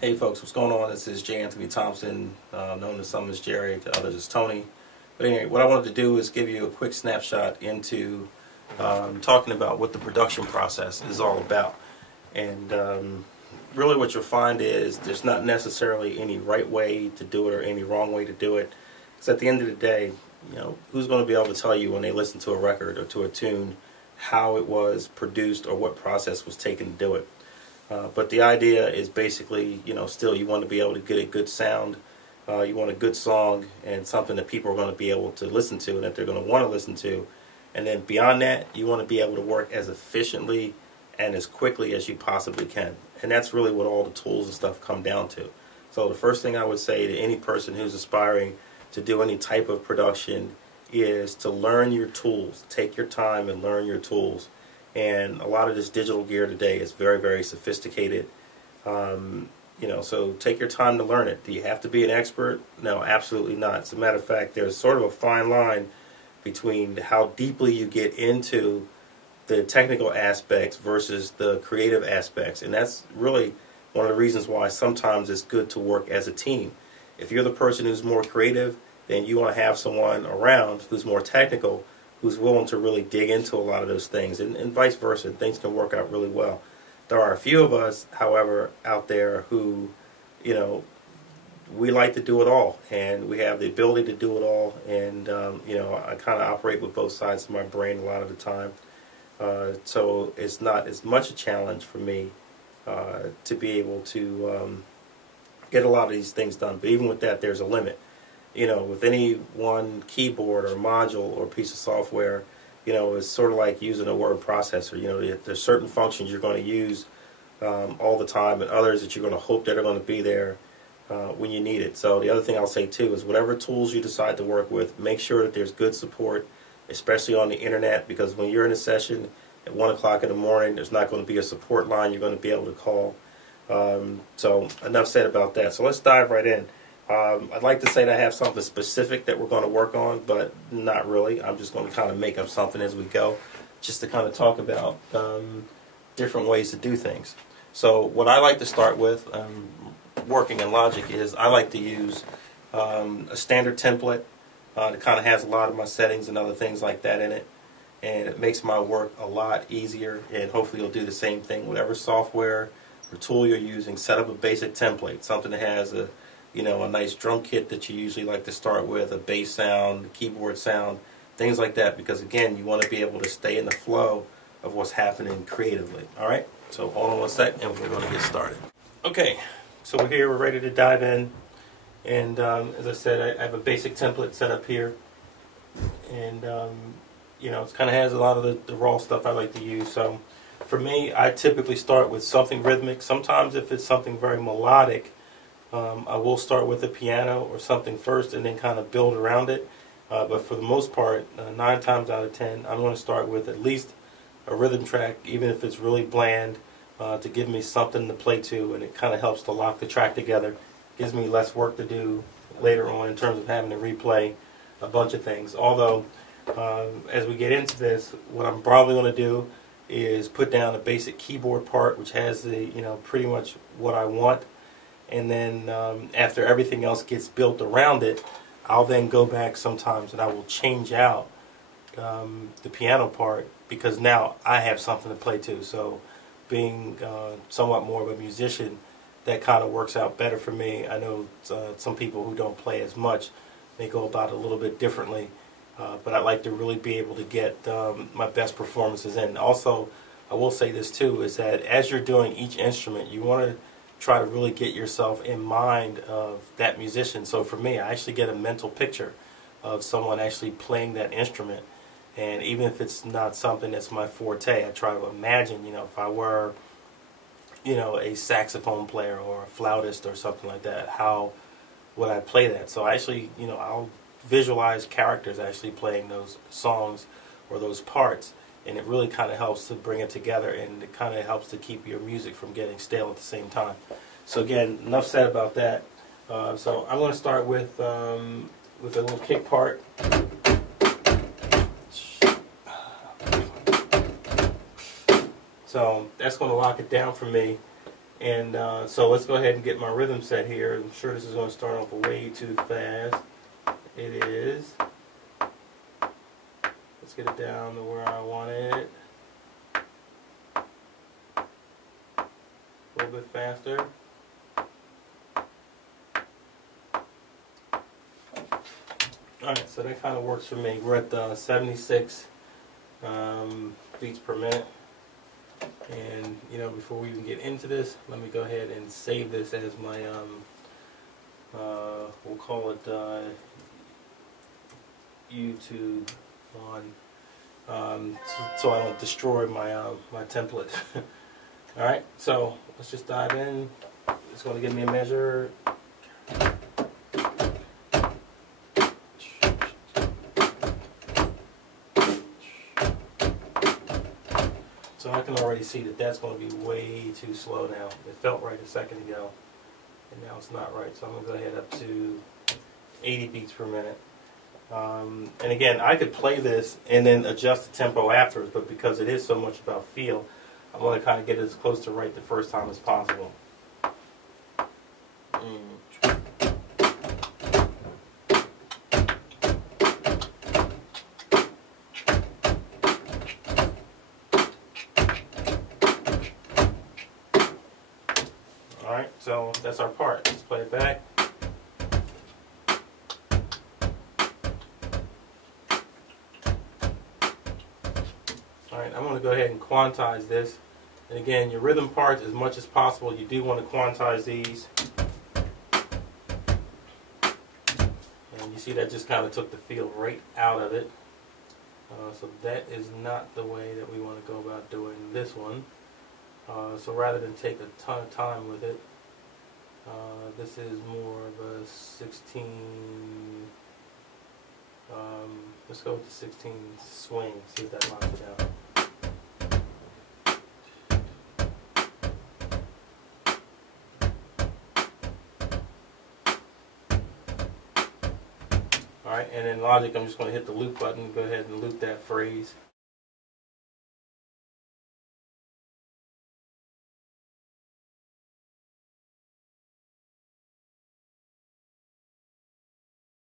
Hey folks, what's going on? This is J. Anthony Thompson, known to some as Jerry, to others as Tony. But anyway, what I wanted to do is give you a quick snapshot into talking about what the production process is all about. And really what you'll find is there's not necessarily any right way to do it or any wrong way to do it. Because at the end of the day, who's going to be able to tell you when they listen to a record or to a tune how it was produced or what process was taken to do it? But the idea is basically, still you want to be able to get a good sound, you want a good song, and something that people are going to be able to listen to and that they're going to want to listen to. And then beyond that, you want to be able to work as efficiently and as quickly as you possibly can. And that's really what all the tools and stuff come down to. So the first thing I would say to any person who's aspiring to do any type of production is to learn your tools. Take your time and learn your tools. And a lot of this digital gear today is very, very sophisticated. So take your time to learn it. Do you have to be an expert? No, absolutely not. As a matter of fact, there's sort of a fine line between how deeply you get into the technical aspects versus the creative aspects. And that's really one of the reasons why sometimes it's good to work as a team. If you're the person who's more creative, then you want to have someone around who's more technical, who's willing to really dig into a lot of those things, and vice versa. Things can work out really well. There are a few of us, however, out there who, we like to do it all, and we have the ability to do it all, and, I kind of operate with both sides of my brain a lot of the time. So it's not as much a challenge for me to be able to get a lot of these things done. But even with that, there's a limit. With any one keyboard or module or piece of software, it's sort of like using a word processor. There's certain functions you're going to use all the time, and others that you're going to hope that are going to be there when you need it. So the other thing I'll say too is whatever tools you decide to work with, make sure that there's good support, especially on the internet, because when you're in a session at 1 o'clock in the morning, there's not going to be a support line you're going to be able to call. So enough said about that. So let's dive right in. I'd like to say that I have something specific that we're going to work on, but not really. I'm just going to kind of make up something as we go, just to kind of talk about different ways to do things. So what I like to start with, working in Logic, is I like to use a standard template that kind of has a lot of my settings and other things like that in it, and it makes my work a lot easier, and hopefully you'll do the same thing. Whatever software or tool you're using, set up a basic template, something that has a nice drum kit that you usually like to start with, a bass sound, a keyboard sound, things like that, because again, you want to be able to stay in the flow of what's happening creatively. Alright, so hold on one sec and we're going to get started. Okay, so we're here, we're ready to dive in, and as I said, I have a basic template set up here, and it kind of has a lot of the raw stuff I like to use. So for me, I typically start with something rhythmic. Sometimes if it's something very melodic, I will start with a piano or something first and then kind of build around it. But for the most part, 9 times out of 10, I'm going to start with at least a rhythm track, even if it's really bland, to give me something to play to, and it kind of helps to lock the track together. Gives me less work to do later on in terms of having to replay a bunch of things. Although, as we get into this, what I'm probably going to do is put down a basic keyboard part, which has the pretty much what I want. And then after everything else gets built around it, I'll then go back sometimes and I will change out the piano part, because now I have something to play to. So being somewhat more of a musician, that kind of works out better for me. I know some people who don't play as much, they go about it a little bit differently. But I like to really be able to get my best performances in. Also, I will say this too, is that as you're doing each instrument, you want to try to really get yourself in mind of that musician. So for me, I actually get a mental picture of someone actually playing that instrument. And even if it's not something that's my forte, I try to imagine, if I were, a saxophone player or a flautist or something like that, how would I play that? So actually, I'll visualize characters actually playing those songs or those parts. And it really kind of helps to bring it together, and it kind of helps to keep your music from getting stale at the same time. So again, enough said about that. So I'm going to start with a little kick part. So that's going to lock it down for me. And so let's go ahead and get my rhythm set here. I'm sure this is going to start off way too fast. It is. Let's get it down to where I want it. A little bit faster. Alright, so that kind of works for me. We're at 76 beats per minute. And, you know, before we even get into this, let me go ahead and save this as my, we'll call it YouTube on, so I don't destroy my, my template. Alright, so let's just dive in. It's going to give me a measure. So I can already see that that's going to be way too slow now. It felt right a second ago, and now it's not right. So I'm going to go ahead up to 80 beats per minute. And again, I could play this and then adjust the tempo afterwards, but because it is so much about feel, I want to kind of get it as close to right the first time as possible. Alright, so that's our part. Let's play it back. Alright, I'm going to go ahead and quantize this. And again, your rhythm parts, as much as possible, you do want to quantize these. And you see that just kind of took the feel right out of it. So that is not the way that we want to go about doing this one. So rather than take a ton of time with it, this is more of a 16, let's go with the 16 swing, see if that locks it down. Alright, and in Logic I'm just going to hit the loop button, go ahead and loop that phrase.